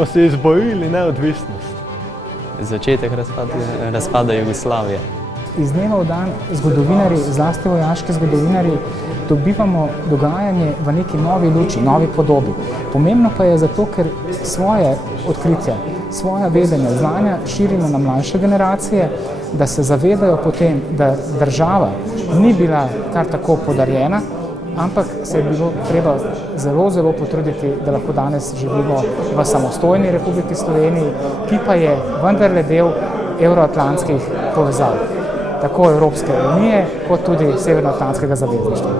smo se izborili neodvisnost. Začetek razpada Jugoslavije. Iz dneva v dan zgodovinarji, zlasti vojaški zgodovinarji, dobivamo dogajanje v neki novi luči, novi podobi. Pomembno pa je zato, ker svoje odkritja, svoja vedenja, znanja širimo na mlajše generacije, da se zavedajo potem, da država ni bila kar tako podarjena, ampak se je bilo treba zelo potruditi, da lahko danes živimo v samostojni Republiki Sloveniji, ki pa je vendarle del evroatlantskih povezav, tako Evropske unije, kot tudi Severnoatlantskega zavezništva.